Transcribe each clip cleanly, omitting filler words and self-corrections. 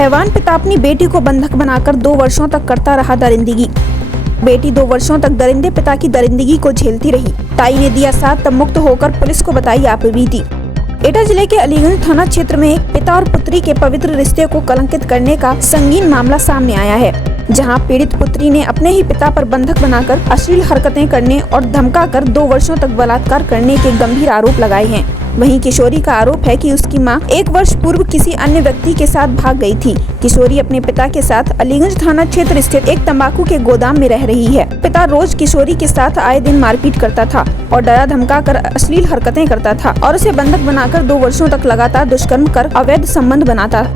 हैवान पिता अपनी बेटी को बंधक बनाकर 2 वर्षों तक करता रहा दरिंदगी। बेटी 2 वर्षों तक दरिंदे पिता की दरिंदगी को झेलती रही। ताई ने दिया साथ, तब मुक्त होकर पुलिस को बताई आपबीती। एटा जिले के अलीगंज थाना क्षेत्र में एक पिता और पुत्री के पवित्र रिश्ते को कलंकित करने का संगीन मामला सामने आया है, जहां पीड़ित पुत्री ने अपने ही पिता पर बंधक बनाकर अश्लील हरकतें करने और धमकाकर 2 वर्षों तक बलात्कार करने के गंभीर आरोप लगाए हैं। वहीं किशोरी का आरोप है कि उसकी मां 1 वर्ष पूर्व किसी अन्य व्यक्ति के साथ भाग गई थी। किशोरी अपने पिता के साथ अलीगंज थाना क्षेत्र स्थित एक तंबाकू के गोदाम में रह रही है। पिता रोज किशोरी के साथ आए दिन मारपीट करता था और डरा धमका कर अश्लील हरकतें करता था और उसे बंधक बनाकर 2 वर्षों तक लगातार दुष्कर्म कर अवैध संबंध बनाता।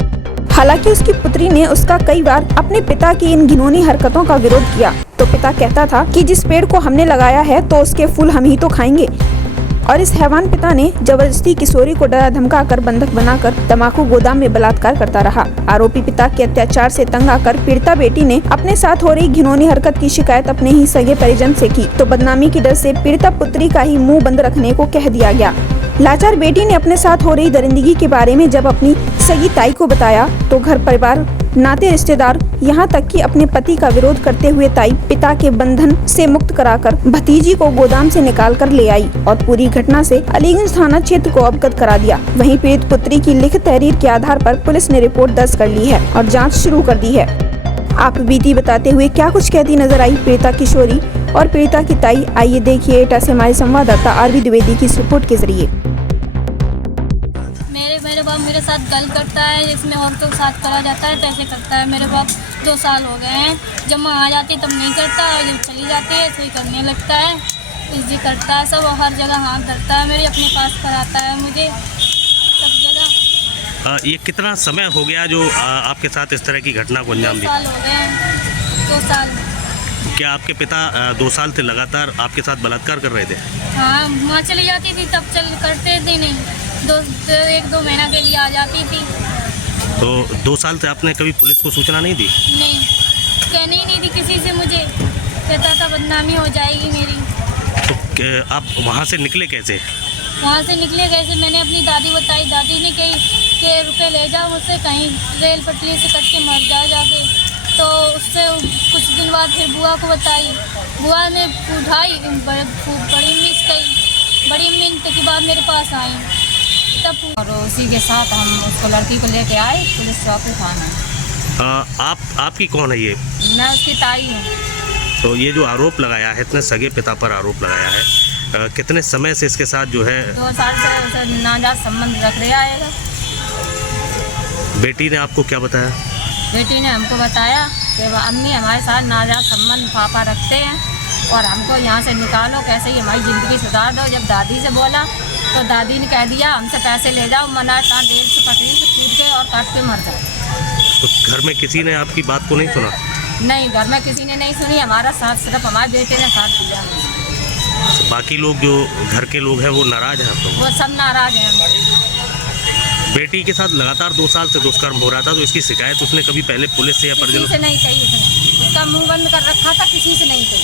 हालांकि उसकी पुत्री ने उसका कई बार अपने पिता की इन घिनौनी हरकतों का विरोध किया, तो पिता कहता था कि जिस पेड़ को हमने लगाया है तो उसके फूल हम ही तो खाएंगे। और इस हैवान पिता ने जबरदस्ती किशोरी को डरा धमका कर बंधक बनाकर तंबाकू गोदाम में बलात्कार करता रहा। आरोपी पिता के अत्याचार से तंग आकर पीड़िता बेटी ने अपने साथ हो रही घिनौनी हरकत की शिकायत अपने ही सगे परिजन से की, तो बदनामी की डर से पीड़िता पुत्री का ही मुंह बंद रखने को कह दिया गया। लाचार बेटी ने अपने साथ हो रही दरिंदगी के बारे में जब अपनी सगी ताई को बताया, तो घर परिवार, नाते रिश्तेदार, यहाँ तक कि अपने पति का विरोध करते हुए ताई पिता के बंधन से मुक्त कराकर भतीजी को गोदाम से निकाल कर ले आई और पूरी घटना से अलीगंज थाना क्षेत्र को अवगत करा दिया। वहीं पीड़ित पुत्री की लिखित तहरीर के आधार पर पुलिस ने रिपोर्ट दर्ज कर ली है और जाँच शुरू कर दी है। आपबीती बताते हुए क्या कुछ कहती नजर आई पीड़िता किशोरी और पीड़िता की ताई, आइए देखिए एटा से हमारे संवाददाता आरवी द्विवेदी की इस रिपोर्ट के जरिए। मेरे बाप मेरे साथ गल करता है, इसमें औरतों के साथ करा जाता है, पैसे करता है। मेरे बाप 2 साल हो गए हैं, जब मैं आ जाती तब नहीं करता और जब चली जाती है सही करने लगता है, इज्जत करता है, सब हर जगह हाथ धरता है, मेरे अपने पास कराता है मुझे सब जगह। ये कितना समय हो गया जो आपके साथ इस तरह की घटना को अंजाम दिया? 2 साल हो गए हैं, 2 साल। क्या आपके पिता 2 साल से लगातार आपके साथ बलात्कार कर रहे थे? हाँ, माँ चली जाती थी तब करते थे, नहीं 1-2 महीना के लिए आ जाती थी। तो 2 साल से आपने कभी पुलिस को सूचना नहीं दी? नहीं, कहने ही नहीं दी किसी से, मुझे कहता था बदनामी हो जाएगी मेरी। तो आप वहाँ से निकले कैसे? वहाँ से निकले कैसे, मैंने अपनी दादी बताई, दादी ने कही कि रुपए ले जाओ मुझसे, कहीं रेल पटरी से कट के मर जाओ जाके। तो उससे कुछ दिन बाद फिर बुआ को बताई, बुआ ने उठाई, बड़ी अम्मी से कही, बड़ी अम्मी के बाद मेरे पास आई तब, और उसी के साथ हम उसको लड़की को लेके आए पुलिस चौकी थाना। आपकी कौन है ये? मैं उसकी ताई हूँ। तो ये जो आरोप लगाया है, इतने सगे पिता पर आरोप लगाया है, कितने समय से इसके साथ जो है 2 साल से नाजायज संबंध रख रहा है। बेटी ने आपको क्या बताया? बेटी ने हमको बताया कि अम्मी हमारे साथ नाजायज संबंध पापा रखते हैं और हमको यहाँ से निकालो, कैसे ही हमारी ज़िंदगी सुधार दो। जब दादी से बोला तो दादी ने कह दिया हमसे पैसे ले जाओ, मना रेल से पटरी से कूद के और काट के मर जाओ। तो घर में किसी ने आपकी बात को नहीं सुना? नहीं, घर में किसी ने नहीं सुनी, हमारा साथ सिर्फ हमारे बेटे ने साथ दिया। तो बाकी लोग जो घर के लोग हैं वो नाराज हैं आपको? वो सब नाराज हैं। बेटी के साथ लगातार 2 साल से दुष्कर्म हो रहा था, तो इसकी शिकायत उसने कभी पहले पुलिस से या परिजनों किसी से नहीं कही उसने, उसका मुंह बंद कर रखा था, किसी से नहीं कही।